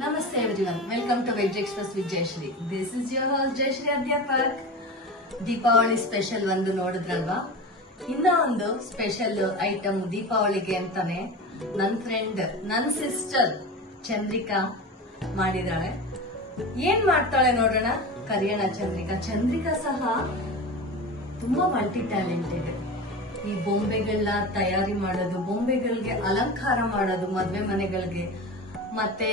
Namaste everyone. Welcome to Veg Express with Jayashri. This is your host Jayashri Adhyapak. Deepavali special ಒಂದು ನೋಡಿದ್ರಲ್ವಾ, ಇನ್ನ ಒಂದು special item ದೀಪಾವಳಿಗೆ ಅಂತಾನೆ ನನ್ನ ಫ್ರೆಂಡ್, ನನ್ನ ಸಿಸ್ಟರ್ ಚಂದ್ರಿಕಾ ಮಾಡಿದಾಳೆ. ಏನ್ ಮಾಡ್ತಾಳೆ ನೋಡೋಣ, ಕರಿಯೋಣ ಚಂದ್ರಿಕಾ. ಚಂದ್ರಿಕಾ ಸಹ ತುಂಬಾ ಮಲ್ಟಿ ಟ್ಯಾಲೆಂಟೆಡ್. ಈ ಬೊಂಬೆಗಳನ್ನ ತಯಾರಿ ಮಾಡೋದು, ಬೊಂಬೆಗಳಿಗೆ ಅಲಂಕಾರ ಮಾಡೋದು, ಮದ್ವೆ ಮನೆಗಳಿಗೆ, ಮತ್ತೆ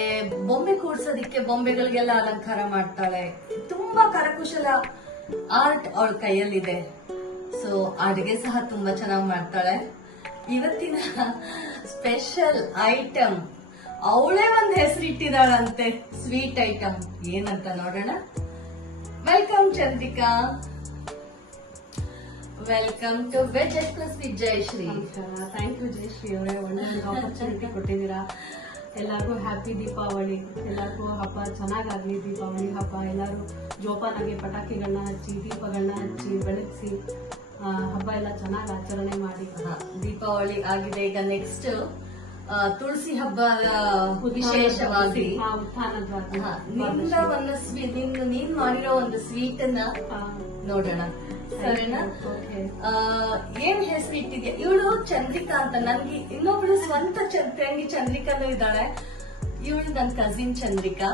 ಬೊಂಬೆ ಕೂಡ್ಸೋದಿಕ್ಕೆ ಬೊಂಬೆಗಳಿಗೆಲ್ಲ ಅಲಂಕಾರ ಮಾಡ್ತಾಳೆ. ತುಂಬಾ ಕರಕುಶಲ ಆರ್ಟ್ ಅವಳ ಕೈಯಲ್ಲಿದೆ. ಸೊ ಅಡುಗೆ ಸಹ ತುಂಬಾ ಚೆನ್ನಾಗಿ ಮಾಡ್ತಾಳೆ. ಇವತ್ತಿನ ಸ್ಪೆಷಲ್ ಐಟಮ್ ಅವಳೇ ಒಂದು ಹೆಸರಿಟ್ಟಿದ್ದಾಳಂತೆ, ಸ್ವೀಟ್ ಐಟಮ್. ಏನಂತ ನೋಡೋಣ. Welcome Chandrika, welcome to veg express with Jayashree. Thank you Jayashree ಅವರೇ, ಒಳ್ಳೆ ಆಪರ್ಚುನಿಟಿ ಕೊಟ್ಟಿದ್ದೀರಾ. ಎಲ್ಲರಿಗೂ ಹ್ಯಾಪಿ ದೀಪಾವಳಿ. ಎಲ್ಲರಿಗೂ ಹಬ್ಬ ಚೆನ್ನಾಗಾಗ್ಲಿ. ದೀಪಾವಳಿ ಹಬ್ಬ ಎಲ್ಲರೂ ಜೋಪಾನಾಗಿ ಪಟಾಕಿಗಳನ್ನ ಹಚ್ಚಿ, ದೀಪಗಳನ್ನ ಹಚ್ಚಿ ಬೆಳಗಿಸಿ ಹಬ್ಬ ಎಲ್ಲ ಚೆನ್ನಾಗಿ ಆಚರಣೆ ಮಾಡಿ. ದೀಪಾವಳಿ ಆಗಿದೆ, ಈಗ ನೆಕ್ಸ್ಟ್ ತುಳಸಿ ಹಬ್ಬ ವಿಶೇಷವಾಗಿ ನೀನ್ ಮಾಡಿರೋ ಒಂದು ಸ್ವೀಟ್ ಅನ್ನ ನೋಡೋಣ, ಸರಿನಾ? ಏನ್ ಹೆಸರು ಇಟ್ಟಿದ್ಯಾ? ಇವಳು ಚಂದ್ರಿಕಾ ಅಂತ. ನನ್ಗೆ ಇನ್ನೊಬ್ಳು ಸ್ವಂತ ತಂಗಿ ಚಂದ್ರಿಕಾನು ಇದ್ದಾಳೆ. ಇವಳು ನನ್ನ ಕಸಿನ್ ಚಂದ್ರಿಕಾ.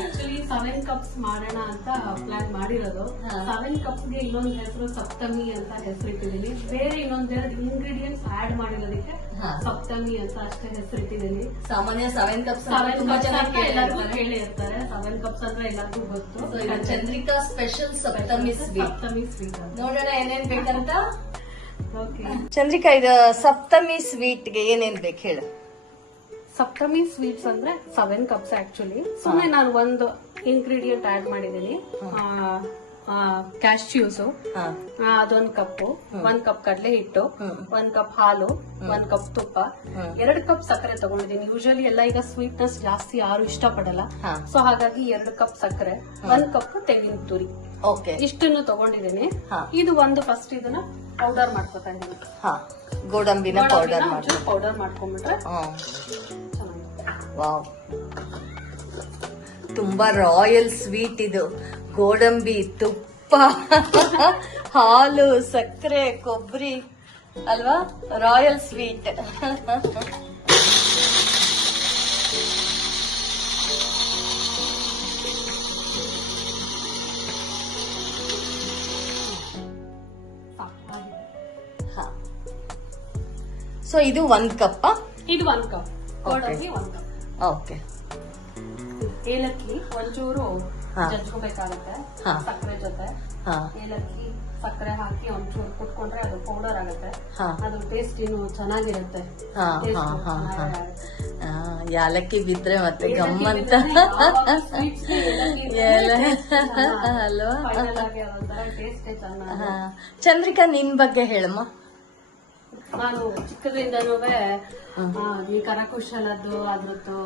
ಆಕ್ಚುಲಿ 7 ಕಪ್ಸ್ ಮಾಡೋಣ ಅಂತ ಪ್ಲಾನ್ ಮಾಡಿರೋದು. 7 ಕಪ್ಸ್ ಗೆ ಇನ್ನೊಂದು ಹೆಸರು ಸಪ್ತಮಿ ಅಂತ ಹೆಸರಿಟ್ಟಿದ್ದೀನಿ. ಬೇರೆ ಇನ್ನೊಂದೆರಡು ಇಂಗ್ರೀಡಿಯೆಂಟ್ಸ್ ಆಡ್ ಮಾಡಿರೋದಕ್ಕೆ ಸಪ್ತಮಿ ಅಂತ ಅಷ್ಟೇ ಹೆಸರಿಟ್ಟಿದ್ದೀನಿ. ಸಾಮಾನ್ಯ 7 ಕಪ್ಸ್ ಎಲ್ಲರಿಗೂ ಕೇಳಿ ಇರ್ತಾರೆ. 7 ಕಪ್ಸ್ ಅಂದ್ರೆ ಎಲ್ಲರಿಗೂ ಗೊತ್ತು. ಚಂದ್ರಿಕಾ ಸ್ಪೆಷಲ್ ಸಪ್ತಮಿ ಸ್ವೀಟ್. ನೋಡೋಣ ಏನೇನ್ ಬೇಕಂತ. ಚಂದ್ರಿಕಾ, ಇದು ಸಪ್ತಮಿ ಸ್ವೀಟ್ ಗೆ ಏನೇನ್ ಬೇಕು ಹೇಳು. ಸಪ್ತಮಿ ಸ್ವೀಟ್ಸ್ ಅಂದ್ರೆ 7 ಕಪ್ಸ್. ಆಕ್ಚುಲಿ ಸುಮ್ಮನೆ ನಾನು ಒಂದು ಇಂಗ್ರೀಡಿಯಂಟ್ ಆಡ್ ಮಾಡಿದ್ದೀನಿ. ಕ್ಯಾಶ್ಯೂಸ್ ಅದೊಂದು ಕಪ್, 1 ಕಪ್ ಕಡಲೆ ಹಿಟ್ಟು, 1 ಕಪ್ ಹಾಲು, 1 ಕಪ್ ತುಪ್ಪ, 2 ಕಪ್ ಸಕ್ಕರೆ ತಗೊಂಡಿದ್ದೀನಿ. ಯೂಶಲಿ ಎಲ್ಲ ಈಗ ಸ್ವೀಟ್ನೆಸ್ ಜಾಸ್ತಿ ಯಾರು ಇಷ್ಟಪಡಲ್ಲ. ಸೊ ಹಾಗಾಗಿ 2 ಕಪ್ ಸಕ್ಕರೆ, 1 ಕಪ್ ತೆಂಗಿನ ತುರಿ, ಇಷ್ಟನ್ನು ತಗೊಂಡಿದ್ದೀನಿ. ಇದು ಒಂದು ಫಸ್ಟ್ ಇದನ್ನ ಪೌಡರ್ ಮಾಡ್ಕೊತಾ ಇದ್ದೀನಿ. ಗೋಡಂಬಿನ ಪೌಡರ್ ಮಾಡ್ಕೊಂಡ್ಬಿಟ್ರೆ ವಾವ್, ತುಂಬಾ ರಾಯಲ್ ಸ್ವೀಟ್ ಇದು. ಗೋಡಂಬಿ, ತುಪ್ಪ, ಹಾಲು, ಸಕ್ಕರೆ, ಕೊಬ್ಬರಿ ಅಲ್ವಾ, ರಾಯಲ್ ಸ್ವೀಟ್. ಸೊ ಇದು 1 ಕಪ್. ಇದು 1 ಕಪ್ ಗೋಡಂಬಿ, 1 ಕಪ್. ಓಕೆ. ಏಲಕ್ಕಿ ಒಂಚೂರು ಜಜ್ಕೋಬೇಕಾಗತ್ತೆ ಸಕ್ಕರೆ ಜೊತೆ. ಏಲಕ್ಕಿ ಸಕ್ಕರೆ ಹಾಕಿ ಒಂಚೂರು ಕುಟ್ಕೊಂಡ್ರೆ ಅದು ಪೌಡರ್ ಆಗುತ್ತೆ. ಅದು ಟೇಸ್ಟ್ ಇನ್ನು ಚೆನ್ನಾಗಿರುತ್ತೆ. ಯಾಲಕ್ಕಿ ಬಿದ್ರೆ ಮತ್ತೆ ಗಮ್ಮಂತ ಅಲ್ವಾ. ಚಂದ್ರಿಕಾ, ನಿನ್ ಬಗ್ಗೆ ಹೇಳಮ್ಮ. ನಾನು ಚಿಕ್ಕದ್ರಿಂದನೂ ಈ ಕರಕುಶಲದ್ದು ಅದ್ರದ್ದು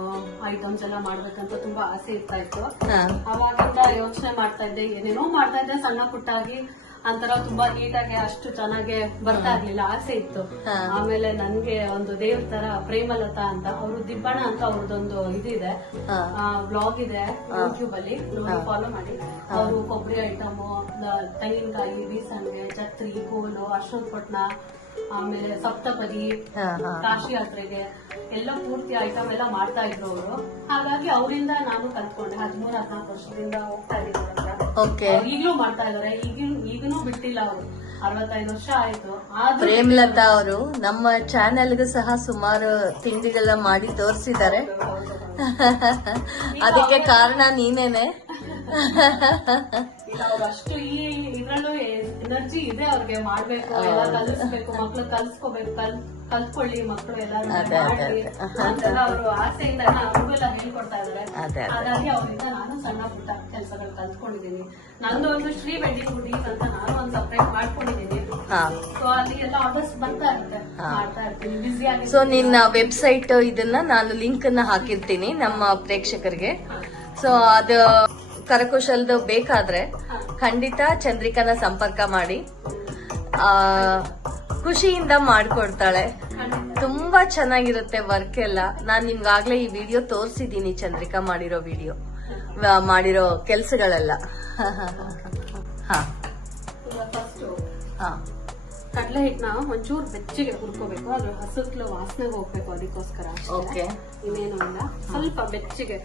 ಐಟಮ್ಸ್ ಎಲ್ಲ ಮಾಡ್ಬೇಕಂತ ತುಂಬಾ ಆಸೆ ಇರ್ತಾ ಇತ್ತು. ಅವಾಗಿಂದ ಯೋಚನೆ ಮಾಡ್ತಾ ಇದ್ದೆ, ಏನೇನೋ ಮಾಡ್ತಾ ಇದ್ದೆ ಸಣ್ಣ ಪುಟ್ಟಾಗಿ. ಅಂತರ ತುಂಬಾ ನೀಟಾಗಿ ಅಷ್ಟು ಚೆನ್ನಾಗಿ ಬರ್ತಾ ಇರ್ಲಿಲ್ಲ, ಆಸೆ ಇತ್ತು. ಆಮೇಲೆ ನನ್ಗೆ ಒಂದು ದೇವ್ರ ತರ ಪ್ರೇಮಲತಾ ಅಂತ, ಅವರು ದಿಬ್ಬಣ ಅಂತ ಅವ್ರದ್ದೊಂದು ಇದಿದೆ, ಬ್ಲಾಗ್ ಇದೆ ಯೂಟ್ಯೂಬ್ ಅಲ್ಲಿ, ಫಾಲೋ ಮಾಡಿ. ಅವರು ಕೊಬ್ಬರಿ ಐಟಮ್, ತೆಂಗಿನಕಾಯಿ, ಬೀಸಣಿಗೆ, ಛತ್ರಿ, ಕೋಲು, ಅಶ್ವತ್ಥಪಟ್ನ, ಆಮೇಲೆ ಸಪ್ತಪದಿ, ಕಾಶಿ ಯಾತ್ರೆಗೆ ಎಲ್ಲ ಪೂರ್ತಿ ಐಟಮ್ ಎಲ್ಲ ಮಾಡ್ತಾ ಇದ್ರು ಅವರು. ಹಾಗಾಗಿ ಅವರಿಂದ ನಾನು ಕಲ್ತ್ಕೊಂಡೆ. 13-14 ವರ್ಷದಿಂದ ಹೋಗ್ತಾ ಇದ್ದೀನಿ. ಈಗಲೂ ಮಾಡ್ತಾ ಇದಾರೆ, ಈಗನೂ ಬಿಟ್ಟಿಲ್ಲ ಅವರು. 65 ವರ್ಷ ಆಯ್ತು. ಪ್ರೇಮಲತಾ ಅವರು ನಮ್ಮ ಚಾನೆಲ್ಗೂ ಸಹ ಸುಮಾರು ತಿಂಡಿಗೆಲ್ಲ ಮಾಡಿ ತೋರಿಸಿದ್ದಾರೆ. ಅದಕ್ಕೆ ಕಾರಣ ನೀನೇನೆ. ಅವ್ರು ಅಷ್ಟು ಇದ್ರಲ್ಲೂ ಎನರ್ಜಿ ಇದೆ ಅವ್ರಿಗೆ. ಮಾಡ್ಬೇಕು, ಎಲ್ಲ ಕಲಿಸ್ಬೇಕು, ಮಕ್ಳು ಕಲ್ಸ್ಕೋಬೇಕು, ಕಲ್ತ್ಕೊಳ್ಳಿ ಮಕ್ಕಳು ಎಲ್ಲರೂ ಅಂತೆಲ್ಲ ಅವರು ಆಸೆಯಿಂದ ಅವ್ರಿಗೆಲ್ಲ ಹೇಳ್ಕೊಡ್ತಾ ಇದಾರೆ. ಹಾಗಾಗಿ ಅವರಿಂದ ನಾನು ಸಣ್ಣ ಪುಟ್ಟ ಕೆಲಸಗಳು ಕಲ್ತ್ಕೊಂಡಿದ್ದೀನಿ. ನಂದು ಒಂದು ಶ್ರೀ ವೆಡ್ಡಿಂಗ್ ಬುಟೀಕ್ ಅಂತ ನಾನು ಒಂದು ಸಪ್ರೇಟ್ ಮಾಡ್ಕೊಂಡಿದ್ದೀನಿ. ಸೊ ಅಲ್ಲಿ ಎಲ್ಲ ಆರ್ಡರ್ಸ್ ಬರ್ತಾ ಇರುತ್ತೆ, ಮಾಡ್ತಾ ಇರ್ತೀನಿ ಬಿಸಿಯಾಗಿ. ಸೊ ನಿನ್ನ ವೆಬ್ಸೈಟ್ ಇದನ್ನ ನಾನು ಲಿಂಕ್ ಅನ್ನ ಹಾಕಿರ್ತೀನಿ ನಮ್ಮ ಪ್ರೇಕ್ಷಕರಿಗೆ. ಸೊ ಅದು ಕರಕುಶಲದ ಬೇಕಾದ್ರೆ ಖಂಡಿತ ಚಂದ್ರಿಕಾನ ಸಂಪರ್ಕ ಮಾಡಿ. ಖುಷಿಯಿಂದ ಮಾಡ್ಕೊಡ್ತಾಳೆ. ತುಂಬಾ ಚೆನ್ನಾಗಿರುತ್ತೆ ವರ್ಕ್ ಎಲ್ಲ. ನಾನ್ ನಿಮ್ಗಾಗ್ಲೇ ಈ ವಿಡಿಯೋ ತೋರ್ಸಿದೀನಿ, ಚಂದ್ರಿಕಾ ಮಾಡಿರೋ ಕೆಲ್ಸಗಳೆಲ್ಲ. ಹಾ ಫಸ್ಟ್ ಹಾ ಕಡಲೆ ಹಿಟ್ಟನ್ನ ಒಂಚೂರು ಬೆಚ್ಚಗೆ ಹುರ್ಕೋಬೇಕು, ಅದ್ರ ಹಸತ್ಲು ವಾಸನೆ ಹೋಗ್ಬೇಕು, ಅದಕ್ಕೋಸ್ಕರ ಓಕೆ. ಇನ್ನೇನು ಇಲ್ಲ, ಸ್ವಲ್ಪ ಬೆಚ್ಚಗೆ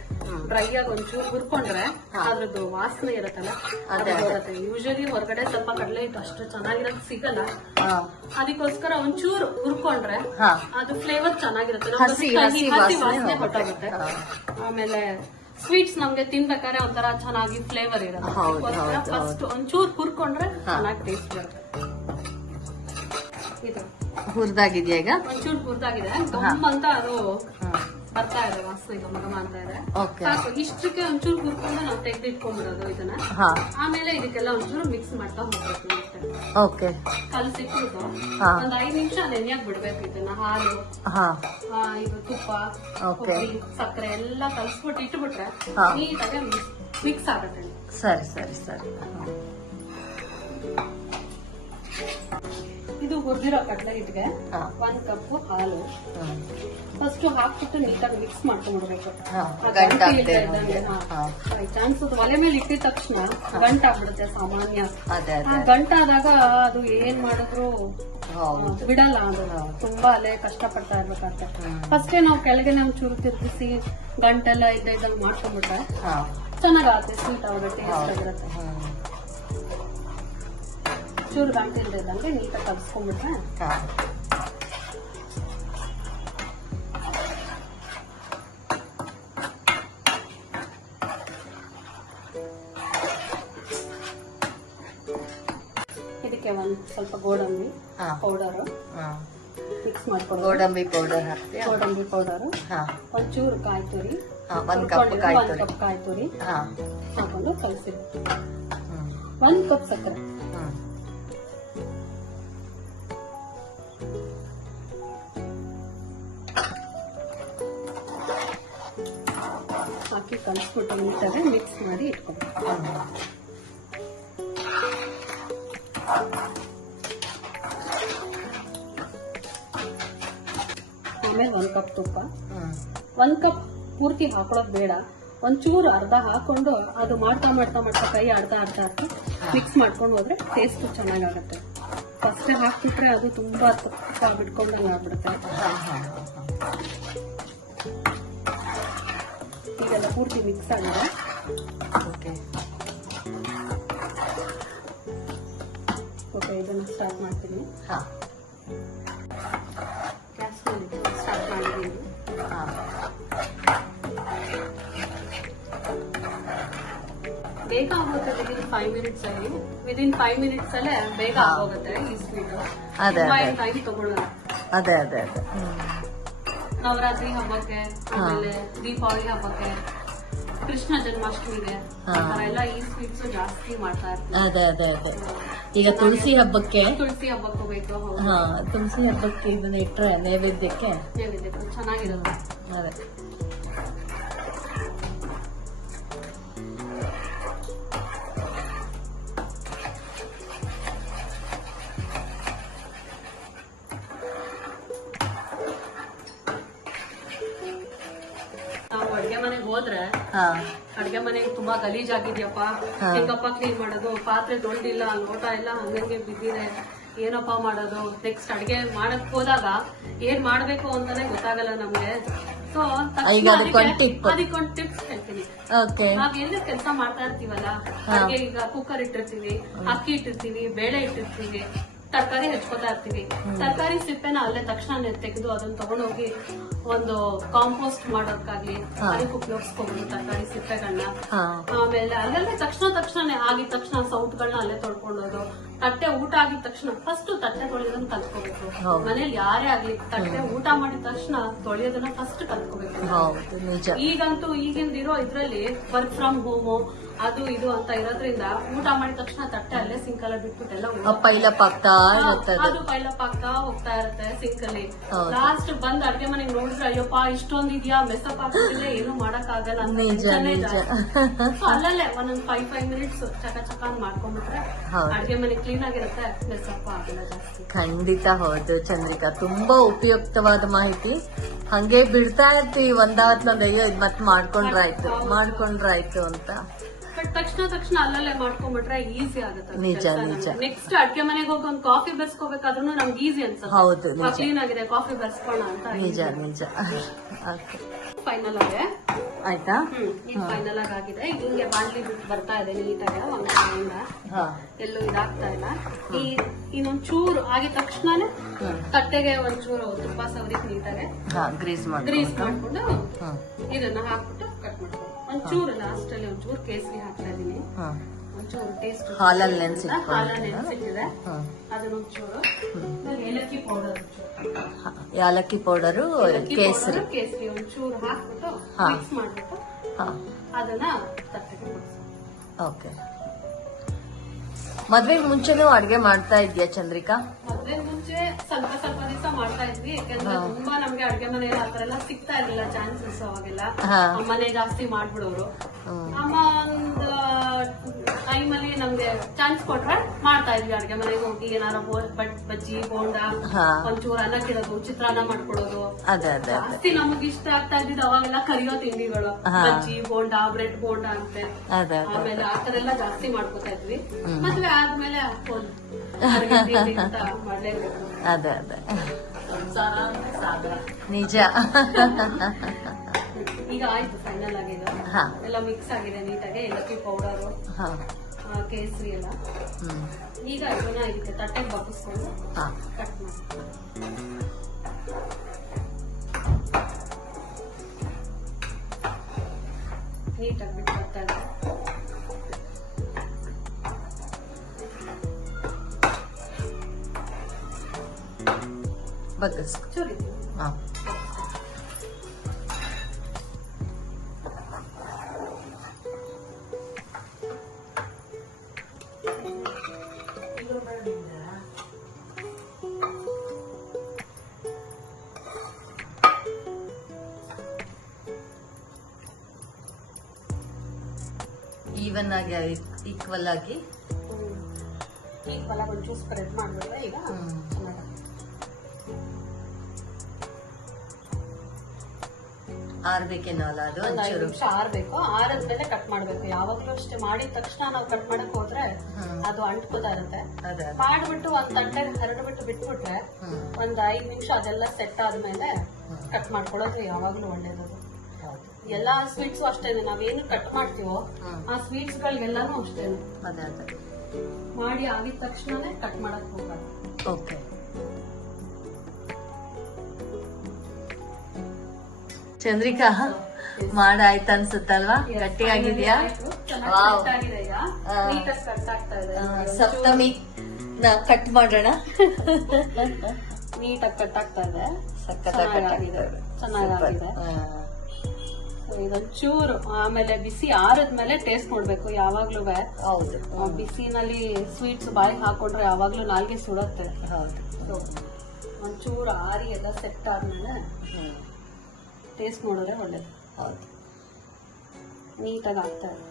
ಡ್ರೈ ಆಗಿ ಒಂಚೂರು ಹುರ್ಕೊಂಡ್ರೆ ಅದ್ರದ್ದು ವಾಸನೆ ಇರುತ್ತಲ್ಲ ಅದು ಬರುತ್ತೆ. ಯೂಶಲಿ ಹೊರಗಡೆ ಸ್ವಲ್ಪ ಕಡಲೆ ಹಿಟ್ಟು ಅಷ್ಟು ಚೆನ್ನಾಗಿರೋದು ಸಿಗಲ್ಲ, ಅದಕ್ಕೋಸ್ಕರ ಒಂಚೂರು ಹುರ್ಕೊಂಡ್ರೆ ಅದು ಫ್ಲೇವರ್ ಚೆನ್ನಾಗಿರುತ್ತೆ, ಹಸಿ ವಾಸನೆ ಹೊರಟಾಗುತ್ತೆ. ಆಮೇಲೆ ಸ್ವೀಟ್ಸ್ ನಮ್ಗೆ ತಿನ್ಬೇಕಾದ್ರೆ ಒಂಥರ ಚೆನ್ನಾಗಿ ಫ್ಲೇವರ್ ಇರುತ್ತೆ, ಫಸ್ಟ್ ಒಂಚೂರು ಹುರ್ಕೊಂಡ್ರೆ ಚೆನ್ನಾಗಿ ಟೇಸ್ಟ್ ಬರುತ್ತೆ. ಇದು ಹುರಿದಾಗಿದ್ಯಾ ಈಗ? ಒಂಚೂರು ಹುರಿದಾಗಿದೆ, ಗಮ್ ಅಂತ ಅದು ಬರ್ತಾ ಇದೆ, ವಾಸನೆ ಗಮ ಅಂತ ಇದೆ. ಸಾಕು, ಇಷ್ಟಕ್ಕೆ ಒಂಚೂರು ಹುರ್ಕೊಂಡು ನಾವು ತೆಗೆದಿಟ್ಕೊಂಡ್ಬಿಡೋದು ಇದನ್ನ. ಆಮೇಲೆ ಇದಕ್ಕೆಲ್ಲ ಒಂಚೂರು ಮಿಕ್ಸ್ ಮಾಡ್ತಾ ಹೋಗ್ಬೇಕು. ಕಲ್ಸಿಟ್ಟು ಒಂದ್ 5 ನಿಮಿಷ ನೆನೆಯಾಗಿ ಬಿಡ್ಬೇಕು ಇದನ್ನ. ಹಾಲು, ಇದು ತುಪ್ಪ, ಕೊಬ್ಬರಿ, ಸಕ್ಕರೆ ಎಲ್ಲ ಕಲ್ಸ್ಬಿಟ್ಟು ಇಟ್ಬಿಟ್ರೆ ನೀಟಾಗಿ ಮಿಕ್ಸ್ ಆಗುತ್ತೆ. ಸರಿ ಸರಿ ಸರಿ. ಇದು ಹುರಿದಿರೋ ಕಡಲೆ ಹಿಟ್ಟಿಗೆ 1 ಕಪ್ ಹಾಲು ಫಸ್ಟ್ ಹಾಕ್ಬಿಟ್ಟು ನೀಟಾಗಿ ಮಿಕ್ಸ್ ಮಾಡ್ಕೊಂಡ್ಬಿಡ್ಬೇಕು. ಬೈ ಚಾನ್ಸ್ ಒಲೆ ಮೇಲೆ ಇಟ್ಟಿದ ತಕ್ಷಣ ಗಂಟಾಗ್ಬಿಡುತ್ತೆ ಸಾಮಾನ್ಯ. ಗಂಟಾದಾಗ ಅದು ಏನ್ ಮಾಡಿದ್ರು ಬಿಡಲ್ಲ, ಅದು ತುಂಬಾ ಅಲ್ಲೇ ಕಷ್ಟಪಡ್ತಾ ಇರ್ಬೇಕಾಗ್ತದೆ. ಫಸ್ಟೇ ನಾವು ಕೆಳಗೆ ನಾವು ಚೂರು ತಿರ್ಗಿಸಿ ಗಂಟೆಲ್ಲ ಇದ್ದಾಗ ಮಾಡ್ಕೊಂಡ್ಬಿಟ್ರೆ ಚೆನ್ನಾಗಾಗುತ್ತೆ, ಸ್ವೀಟ್ ಆಗುತ್ತೆ, ಟೇಸ್ಟ್ ಆಗಿರುತ್ತೆ. ಚೂರು ಗಂಟೆ ಇಲ್ದಂಗೆ ನೀಟಾಗಿ ಕಲ್ಸ್ಕೊಂಡ್ಬಿಟ್ರೆ ಇದಕ್ಕೆ ಒಂದ್ ಸ್ವಲ್ಪ ಗೋಡಂಬಿ ಪೌಡರ್ ಮಿಕ್ಸ್ ಮಾಡ್ಕೊಂಡು, ಗೋಡಂಬಿ ಪೌಡರ್ ಹಾಕ್ತೀವಿ. ಗೋಡಂಬಿ ಪೌಡರ್, ಒಂಚೂರು ಕಾಯಿ ತುರಿ, 1 ಕಪ್ ಕಾಯಿ ತುರಿ ಹಾಕೊಂಡು ಕಲಸಿರಿ. 1 ಕಪ್ ಸಕ್ಕರೆ, ಹಾಕಿ ಕಲಿಸ್ಬಿಟ್ಟು ನೀಟಾಗಿ ಮಿಕ್ಸ್ ಮಾಡಿ ಇಟ್ಕೊಬೇಕು. ಆಮೇಲೆ 1 ಕಪ್ ತುಪ್ಪ, 1 ಕಪ್ ಪೂರ್ತಿ ಹಾಕೊಳ್ಳೋದು ಬೇಡ, ಒಂಚೂರು ಅರ್ಧ ಹಾಕೊಂಡು ಅದು ಮಾಡ್ತಾ ಮಾಡ್ತಾ ಮಾಡ್ತಾ ಕೈ ಅರ್ಧ ಹಾಕಿ ಮಿಕ್ಸ್ ಮಾಡ್ಕೊಂಡು ಹೋದ್ರೆ ಟೇಸ್ಟ್ ಚೆನ್ನಾಗಾಗತ್ತೆ. ಫಸ್ಟ್ ಹಾಕ್ಬಿಟ್ರೆ ಅದು ತುಂಬಾ ತುಪ್ಪ ಬಿಟ್ಕೊಂಡಂಗೆ ಆಗ್ಬಿಡುತ್ತೆ. ಈಗೆಲ್ಲ ಪೂರ್ತಿ ಮಿಕ್ಸ್ ಆಗಿದೆ. ಓಕೆ, ಇದನ್ನ ಸ್ಟಾರ್ಟ್ ಮಾಡ್ತೀನಿ. ಗ್ಯಾಸ್ ಮೇಲೆ ಸ್ಟಾರ್ಟ್ ಮಾಡಿದ್ದೀನಿ. ಬೇಗ ಆಗುತ್ತೆ ವಿದಿನ್ 5 ಮಿನಿಟ್ಸ್ ಅಲ್ಲಿ. ವಿದಿನ್ 5 ಮಿನಿಟ್ಸ್ ಅಲ್ಲೇ ಬೇಗ ಆಗೋಗುತ್ತೆ ಈ ಸ್ವೀಟ್, ಟೈಮ್ ತಗೊಳ್ಳಲ್ಲ. ಅದೇ ಅದೇ ಅದೇ. ನವರಾತ್ರಿ ಹಬ್ಬಕ್ಕೆ, ಆಮೇಲೆ ದೀಪಾವಳಿ ಹಬ್ಬಕ್ಕೆ, ಕೃಷ್ಣ ಜನ್ಮಾಷ್ಟಮಿಗೆ ಎಲ್ಲ ಈ ಸ್ವೀಟ್ಸ್ ಜಾಸ್ತಿ ಮಾಡ್ತಾ ಇರ್ತೀವಿ. ಅದೇ ಅದೇ ಅದೇ. ಈಗ ತುಳಸಿ ಹಬ್ಬಕ್ಕೆ ಬೇಕು. ತುಳಸಿ ಹಬ್ಬಕ್ಕೆ ಇದನ್ನ ಇಟ್ರೆ ನೈವೇದ್ಯಕ್ಕೆ ಚೆನ್ನಾಗಿರುತ್ತೆ. ಅದೇ ನಾವು ಅಡ್ಗೆ ಮನೆಗೆ ಹೋದ್ರೆ ಅಡ್ಗೆ ಮನೆಗೆ ತುಂಬಾ ಗಲೀಜಾಗಿದ್ಯಪ್ಪ, ಹೆಂಗಪ್ಪ ಕ್ಲೀನ್ ಮಾಡೋದು, ಪಾತ್ರೆ ತೊಳ್ದಿಲ್ಲ, ಲೋಟ ಎಲ್ಲ ಹಂಗಂಗೆ ಬಿದ್ದಿದೆ, ಏನಪ್ಪಾ ಮಾಡೋದು, ನೆಕ್ಸ್ಟ್ ಅಡ್ಗೆ ಮಾಡಕ್ ಹೋದಾಗ ಏನ್ ಮಾಡ್ಬೇಕು ಅಂತಾನೆ ಗೊತ್ತಾಗಲ್ಲ ನಮ್ಗೆ. ಸೊ ಅದಕ್ಕೊಂದು ಟಿಪ್ಸ್ ಹೇಳ್ತೀನಿ. ನಾವೇನೇ ಕೆಲಸ ಮಾಡ್ತಾ ಇರ್ತೀವಲ್ಲ, ಹಾಗೆ ಈಗ ಕುಕ್ಕರ್ ಇಟ್ಟಿರ್ತೀವಿ, ಅಕ್ಕಿ ಇಟ್ಟಿರ್ತೀವಿ, ಬೇಳೆ ಇಟ್ಟಿರ್ತೀವಿ, ತರಕಾರಿ ಹೆಚ್ಕೋತಾ ಇರ್ತೀವಿ. ತರಕಾರಿ ಸಿಪ್ಪೆನ ಅಲ್ಲೇ ತಕ್ಷಣ ತೆಗೆದು ಅದನ್ನ ತಗೊಂಡೋಗಿ ಒಂದು ಕಾಂಪೋಸ್ಟ್ ಮಾಡೋದಕ್ಕಾಗ್ಲಿ ಅದಕ್ಕೆ ಉಪಯೋಗಿಸ್ಕೋಬಹುದು ತರಕಾರಿ ಸಿಪ್ಪೆಗಳನ್ನ. ಆಮೇಲೆ ಅಲ್ಲಲ್ಲೇ ತಕ್ಷಣ ಆಗಿದ ತಕ್ಷಣ ಸೌಟ್ಗಳನ್ನ ಅಲ್ಲೇ ತೊಳ್ಕೊಂಡೋದು. ತಟ್ಟೆ ಊಟ ಆಗಿದ ತಕ್ಷಣ ಫಸ್ಟ್ ತಟ್ಟೆ ತೊಳೆಯೋದನ್ನ ಕಲ್ತ್ಕೋಬೇಕು. ಮನೇಲಿ ಯಾರೇ ಆಗ್ಲಿ ತಟ್ಟೆ ಊಟ ಮಾಡಿದ ತಕ್ಷಣ ತೊಳೆಯೋದನ್ನ ಫಸ್ಟ್ ಕಲ್ತ್ಕೋಬೇಕು. ಈಗಂತೂ ಈಗಿಂದಿರೋ ಇದ್ರಲ್ಲಿ ವರ್ಕ್ ಫ್ರಮ್ ಹೋಮು ಅದು ಇದು ಅಂತ ಇರೋದ್ರಿಂದ ಊಟ ಮಾಡಿದ ತಕ್ಷಣ ತಟ್ಟೆ ಅಲ್ಲೇ ಸಿಂಕ್ ಅಲ್ಲೇ ಬಿಟ್ಬಿಟ್ಟೆಲ್ಲ ಪೈಲಪ್ ಆಗ್ತಾ ಹೋಗ್ತಾ ಇರುತ್ತೆ ಸಿಂಕ್ ಅಲ್ಲಿ. ಲಾಸ್ಟ್ ಬಂದ್ ಅಡ್ಗೆ ಮನೆಗೆ ನೋಡಿದ್ರೆ ಅಯ್ಯಪ್ಪ ಇಷ್ಟೊಂದ್ ಇದೆಯಾ, ಮೆಸಪ್ ಆಗ್ತಿಲ್ಲ, ಏನು ಮಾಡಕ್ ಆಗಲ್ಲ ಅಲ್ಲಲ್ಲೇ ಒಂದೊಂದ್ 5 ಮಿನಿಟ್ಸ್ ಚಕ ಮಾಡ್ಕೊಂಡ್ಬಿಟ್ರೆ ಅಡ್ಗೆ ಮನೆ ಕ್ಲೀನ್ ಆಗಿರುತ್ತೆ, ಮೆಸ್ಸಪ್ಪ ಆಗಲ್ಲ ಜಾಸ್ತಿ. ಖಂಡಿತ ಹೌದು ಚಂದ್ರಿಕಾ, ತುಂಬಾ ಉಪಯುಕ್ತವಾದ ಮಾಹಿತಿ. ಹಂಗೆ ಬಿಡ್ತಾ ಇರ್ತೀವಿ ಒಂದಾದ್ನೊಂದು, ಅಯ್ಯೋ ಇದ್ ಮತ್ತೆ ಮಾಡ್ಕೊಂಡ್ರಾಯ್ತು ಅಂತ. ಬಟ್ ತಕ್ಷಣ ಅಲ್ಲಲ್ಲೇ ಮಾಡ್ಕೊಂಡ್ಬಿಟ್ರೆ ಈಸಿ ಆಗುತ್ತೆ. ನಿಜ. ನೆಕ್ಸ್ಟ್ ಅಡ್ಗೆ ಮನೆಗೆ ಹೋಗಿ ಒಂದು ಕಾಫಿ ಬೆರ್ಸ್ಕೋಬೇಕಾದ್ರೂ ನಮ್ಗೆ ಈಸಿ ಅನ್ಸುತ್ತೆ. ಹೌದು, ಕ್ಲೀನ್ ಆಗಿದೆ, ಕಾಫಿ ಬೆರ್ಸ್ಕೋಣ ಅಂತ. ನಿಜ. ಫೈನಲ್ ಆಗಿದೆ, ಆಯ್ತಾ? ಈಗ ಫೈನಲ್ ಆಗಿದೆ. ಹಿಂಗೆ ಬಾಣ್ಲಿ ಬಿಟ್ಟು ಬರ್ತಾ ಇದೆ ನೀಟಾಗಿ, ಒಂದ್ ಕಡೆಯಿಂದ ಎಲ್ಲೂ ಇದಾಗ್ತಾ ಇಲ್ಲ. ಇನ್ನೊಂದ್ ಚೂರು ಆಗಿದ ತಕ್ಷಣನೇ ತಟ್ಟೆಗೆ ಒಂಚೂರು ತುಪ್ಪ ಸವರಿ ನೀಟಾಗಿ ಗ್ರೀಸ್ ಮಾಡ್ಕೊಂಡು ಇದನ್ನ ಹಾಕ್ಬಿಟ್ಟು ಕಟ್ ಮಾಡ್ಕೊಂಡು ಒಂಚೂರು ಲಾಸ್ಟ್ ಅಲ್ಲಿ ಒಂಚೂರು ಕೇಸರಿ ಹಾಕ್ತಾ ಇದೀನಿ. ಒಂಚೂರು ಟೇಸ್ಟ್ ಹಾಲಲ್ಲಿ ನೆನ್ಸಿಟ್ಟಿದೆ, ಅದನ್ನೊಂಚೂರು ಏಲಕ್ಕಿ ಪೌಡರು, ಕೇಸರಿ ಒಂಚೂರು ಹಾಕ್ಬಿಟ್ಟು ಮಿಕ್ಸ್ ಮಾಡ್ಬಿಟ್ಟು ಅದನ್ನ ತಟ್ಟೆಗೆ ಓಕೆ. ಮದ್ವೆಗೆ ಮುಂಚೆನೂ ಅಡ್ಗೆ ಮಾಡ್ತಾ ಇದ್ಯಾ ಚಂದ್ರಿಕಾ? ಮದ್ವೆ ಮುಂಚೆ ಸ್ವಲ್ಪ ದಿವಸ ಮಾಡ್ತಾ ಇದ್ವಿ, ಯಾಕಂದ್ರೆ ತುಂಬಾ ನಮ್ಗೆ ಅಡ್ಗೆ ಮನೆಯಲ್ಲಿ ಆತರ ಎಲ್ಲ ಸಿಗ್ತಾ ಇರ್ಲಿಲ್ಲ ಚಾನ್ಸಸ್. ಅವಾಗೆಲ್ಲ ಅಮ್ಮನೇ ಜಾಸ್ತಿ ಮಾಡ್ಬಿಡೋರು. ಅಮ್ಮ ಒಂದು ಟೈಮಲ್ಲಿ ನಮ್ಗೆ ಚಾನ್ಸ್ ಕೊಟ್ರೆ ಮಾಡ್ತಾ ಇದ್ವಿ. ಅಡ್ಗೆ ಮನೆಗೆ ಹೋಗಿ ಏನಾರ ಬಜ್ಜಿ ಬೋಂಡ, ಒಂಚೂರು ಅನ್ನಕ್ಕಿಡೋದು, ಚಿತ್ರಾನ್ನ ಮಾಡ್ಕೊಡೋದು. ಜಾಸ್ತಿ ನಮ್ಗೆ ಇಷ್ಟ ಆಗ್ತಾ ಇದ್ದಿದ್ದು ಅವಾಗೆಲ್ಲ ಕರಿಯೋ ತಿಂಡಿಗಳು, ಬಜ್ಜಿ ಬೋಂಡ, ಬ್ರೆಡ್ ಬೋಂಡ ಅಂತೆ. ಆಮೇಲೆ ಆತರ ಎಲ್ಲ ಜಾಸ್ತಿ ಮಾಡ್ಕೊತಾ ಇದ್ವಿ. ಮದ್ವೆ ಆದ್ಮೇಲೆ ಮಾಡ್ಲೇಬೇಕು. ಅದೇ ನಿಜ. ಈಗ ಆಯ್ತು, ಫೈನಲ್ ಆಗಿದೆ, ಎಲ್ಲ ಮಿಕ್ಸ್ ಆಗಿದೆ ನೀಟಾಗಿ. ಏಲಕ್ಕಿ ಪೌಡರು, ಕೇಸರಿ ಎಲ್ಲ. ಈಗ ಇದನ್ನ ಇದಕ್ಕೆ ತಟ್ಟೆಗೆ ಬಗ್ಗಿಸ್ಕೊಂಡು ಕಟ್ ಮಾಡಿ ನೀಟಾಗಿ ಬಿಟ್ಟು ಬರ್ತಾ ಇದೆ. ಚೂರಿ ಈವನ್ ಆಗಿ ಈಕ್ವಲ್ ಆಗಿ ಒಂಚೂರು ಸ್ಪ್ರೆಡ್ ಮಾಡ್ಬಿಟ್ರೆ ಈಗ ಆರ್ಬೇಕೇನೋ ಅಲ್ಲ, ಅದು ಒಂದ್ 5 ನಿಮಿಷ ಆರ್ಬೇಕು. ಆರದ್ಮೇಲೆ ಕಟ್ ಮಾಡ್ಬೇಕು. ಯಾವಾಗ್ಲೂ ಅಷ್ಟೇ, ಮಾಡಿದ ತಕ್ಷಣ ನಾವು ಕಟ್ ಮಾಡಕ್ ಹೋದ್ರೆ ಅದು ಅಂಟ್ಕೋತಾ ಇರುತ್ತೆ. ಮಾಡ್ಬಿಟ್ಟು ಒಂದ್ ತಟ್ಟೆ ಹರಡ್ಬಿಟ್ಟು ಬಿಟ್ಬಿಟ್ರೆ ಒಂದ್ 5 ನಿಮಿಷ ಅದೆಲ್ಲ ಸೆಟ್ ಆದ್ಮೇಲೆ ಕಟ್ ಮಾಡ್ಕೊಳ್ಳೋದು ಯಾವಾಗ್ಲೂ ಒಳ್ಳೇದು. ಎಲ್ಲಾ ಸ್ವೀಟ್ಸ್ ಅಷ್ಟೇನೆ, ನಾವೇನು ಕಟ್ ಮಾಡ್ತೀವೋ ಆ ಸ್ವೀಟ್ಸ್ ಗಳಿಗೆಲ್ಲಾನು ಅಷ್ಟೇನೆ ಮಾಡಿ ಆಗಿದ ತಕ್ಷಣನೇ ಕಟ್ ಮಾಡಕ್ ಹೋಗ್ಬಾರ್ದು. ಓಕೆ ಚಂದ್ರಿಕಾ, ಮಾಡಾಯ್ತು ಅನ್ಸುತ್ತಲ್ವಾ? ಗಟ್ಟಿಯಾಗಿದ್ಯಾ? ಸಪ್ತಮಿ ಕಟ್ ಮಾಡೋಣ. ನೀಟಾಗಿ ಕಟ್ ಆಗ್ತಾ ಇದೆ, ಚೆನ್ನಾಗಿದೆ. ಇದೊಂಚೂರು ಆಮೇಲೆ ಬಿಸಿ ಆರದ್ಮೇಲೆ ಟೇಸ್ಟ್ ನೋಡ್ಬೇಕು ಯಾವಾಗ್ಲೂ. ಹೌದು, ಬಿಸಿನಲ್ಲಿ ಸ್ವೀಟ್ಸ್ ಬಾಯಿಗೆ ಹಾಕೊಂಡ್ರೆ ಯಾವಾಗ್ಲೂ ನಾಲ್ಗೆ ಸುಡುತ್ತೆ. ಹೌದು, ಒಂಚೂರು ಆರಿ ಎಲ್ಲ ಸೆಟ್ ಆದ್ಮೇಲೆ ಟೇಸ್ಟ್ ನೋಡಿದ್ರೆ ಒಳ್ಳೇದು. ಹೌದು, ನೀಟಾಗಿ ಆಗ್ತಾ ಇದೆ,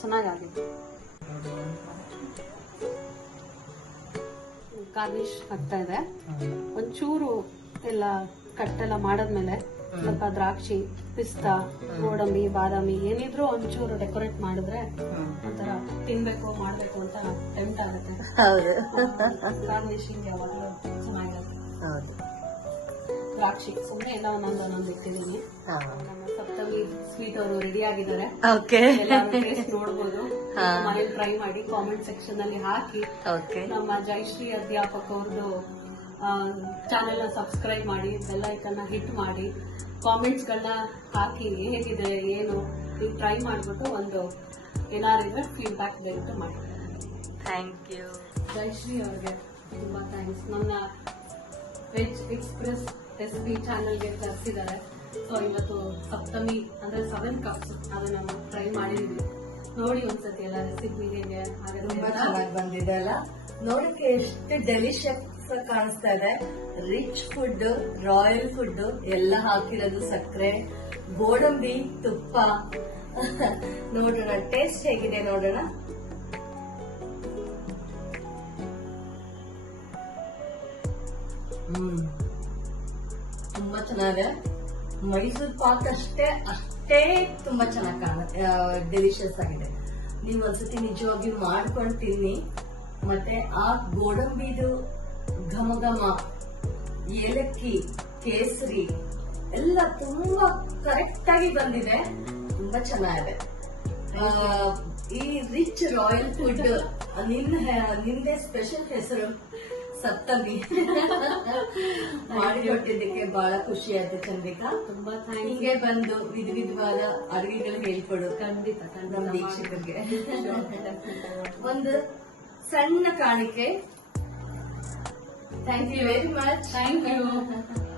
ಚೆನ್ನಾಗಿದೆ. ಗಾರ್ನಿಶ್ ಆಗ್ತಾ ಇದೆ. ಒಂಚೂರು ಎಲ್ಲ ಕಟ್ಟೆಲ್ಲ ಮಾಡಾದ್ಮೇಲೆ ಸ್ವಲ್ಪ ದ್ರಾಕ್ಷಿ, ಪಿಸ್ತಾ, ಗೋಡಂಬಿ, ಬಾದಾಮಿ ಏನಿದ್ರು ಒಂಚೂರು ಡೆಕೋರೇಟ್ ಮಾಡಿದ್ರೆ ಒಂಥರ ತಿನ್ಬೇಕು ಮಾಡ್ಬೇಕು ಅಂತ ಟೆಂಪ್ಟ್ ಆಗುತ್ತೆ. ಗಾರ್ನಿಶಿಂಗ್ ಯಾವಾಗಲೂ ಚೆನ್ನಾಗಿರುತ್ತೆ. ದ್ರಾಕ್ಷಿ ಸುಮ್ಮನೆ ಎಲ್ಲ ಒಂದೊಂದೊಂದೊಂದು ಇಟ್ಟಿದ್ದೀನಿ. ನಮ್ಮ ಸಪ್ತಮಿ ಸ್ವೀಟ್ ಅವರು ರೆಡಿ ಆಗಿದ್ದಾರೆ, ಟೇಸ್ಟ್ ನೋಡ್ಬೋದು. ಮನೇಲಿ ಟ್ರೈ ಮಾಡಿ ಕಾಮೆಂಟ್ ಸೆಕ್ಷನ್ ಅಲ್ಲಿ ಹಾಕಿ. ನಮ್ಮ ಜಯಶ್ರೀ ಅಧ್ಯಾಪಕ ಅವ್ರದ್ದು ಚಾನೆಲ್ ನ ಸಬ್ಸ್ಕ್ರೈಬ್ ಮಾಡಿ, ಬೆಲ್ ಐಕನ್ ಹಿಟ್ ಮಾಡಿ, ಕಾಮೆಂಟ್ಸ್ ಗಳನ್ನ ಹಾಕಿ ಹೇಗಿದೆ ಏನು ನೀವು ಟ್ರೈ ಮಾಡ್ಬಿಟ್ಟು ಒಂದು ಏನಾರಿದ್ರೆ ಫೀಡ್ಬ್ಯಾಕ್ ದಯವಿಟ್ಟು ಮಾಡಿ. ಥ್ಯಾಂಕ್ ಯು ಜಯಶ್ರೀ ಅವ್ರಿಗೆ ತುಂಬಾ ಥ್ಯಾಂಕ್ಸ್. ನನ್ನ ವೆಜ್ ಎಕ್ಸ್ಪ್ರೆಸ್ ರೆಸಿಪಿ ಚಾನೆಲ್ಗೆ ತರಿಸಿದ್ದಾರೆ. ಸೊ ಇವತ್ತು ಸಪ್ತಮಿ ಅಂದ್ರೆ 7 ಕಪ್ಸ್ ಅದನ್ನ ಟ್ರೈ ಮಾಡಿದೀವಿ. ನೋಡಿ ಒಂದ್ಸತಿ ಎಲ್ಲ ರೆಸಿಪಿ ಹೇಗೆ ತುಂಬಾ ಚೆನ್ನಾಗಿ ಬಂದಿದೆ ಅಲ್ಲ, ನೋಡಕ್ಕೆ ಎಷ್ಟು ಡೆಲಿಷಿಯಸ್ ಕಾಣಿಸ್ತಾ ಇದೆ. ರಿಚ್ ಫುಡ್, ರಾಯಲ್ ಫುಡ್ ಎಲ್ಲ ಹಾಕಿರೋದು, ಸಕ್ಕರೆ, ಗೋಡಂಬಿ, ತುಪ್ಪ. ನೋಡೋಣ ಟೇಸ್ಟ್ ಹೇಗಿದೆ ನೋಡೋಣ. ತುಂಬಾ ಚೆನ್ನಾಗಿದೆ. ಮೈಸೂರು ಪಾಕ್ ಅಷ್ಟೇ ತುಂಬಾ ಚೆನ್ನಾಗಿ ಕಾಣುತ್ತೆ, ಡೆಲಿಷಿಯಸ್ ಆಗಿದೆ. ನೀವು ಒಂದ್ಸತಿ ನಿಜವಾಗಿ ಮಾಡ್ಕೊಂಡು ತಿನ್ನಿ. ಮತ್ತೆ ಆ ಗೋಡಂಬಿದು ಘಮ ಘಮ, ಏಲಕ್ಕಿ, ಕೇಸರಿ ಎಲ್ಲ ತುಂಬಾ ಕರೆಕ್ಟ್ ಆಗಿ ಬಂದಿದೆ, ತುಂಬಾ ಚೆನ್ನಾಗಿದೆ. ಈ ರಿಚ್ ರಾಯಲ್ ಫುಡ್ ನಿಂದೆ ಸ್ಪೆಷಲ್ ಹೆಸರು ಸಪ್ತಮಿ ಮಾಡಿಕೊಟ್ಟಿದ್ದಕ್ಕೆ ಬಹಳ ಖುಷಿ ಆಯ್ತು ಚಂದ್ರಿಕಾ. ತುಂಬಾ ಹಿಂಗೆ ಬಂದು ವಿಧವಾದ ಅಡುಗೆಗಳು ಹೇಳ್ಕೊಡು ಖಂಡಿತ ನಮ್ಮ ವೀಕ್ಷಕರಿಗೆ. ಒಂದು ಸಣ್ಣ ಕಾಣಿಕೆ. Thank you very much. Thank you.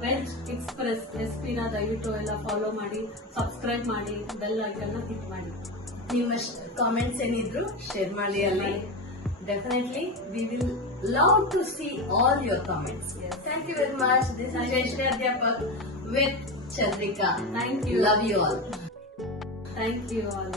Veg express ರೆಸಿಪಿನ ದಯವಿಟ್ಟು ಎಲ್ಲ ಫಾಲೋ ಮಾಡಿ, ಸಬ್ಸ್ಕ್ರೈಬ್ ಮಾಡಿ, ಬೆಲ್ ಐಕನ್ ಕ್ಲಿಕ್ ಮಾಡಿ. ನಿಮ್ಮ ಕಾಮೆಂಟ್ಸ್ ಏನಿದ್ರು ಶೇರ್ ಮಾಡಿ ಅಲ್ಲಿ. Definitely, we will love to see all your comments. Yes. Thank you very much. This is Jayashree Adhyapak with Chandrika. Thank you. Love you all. Thank you all.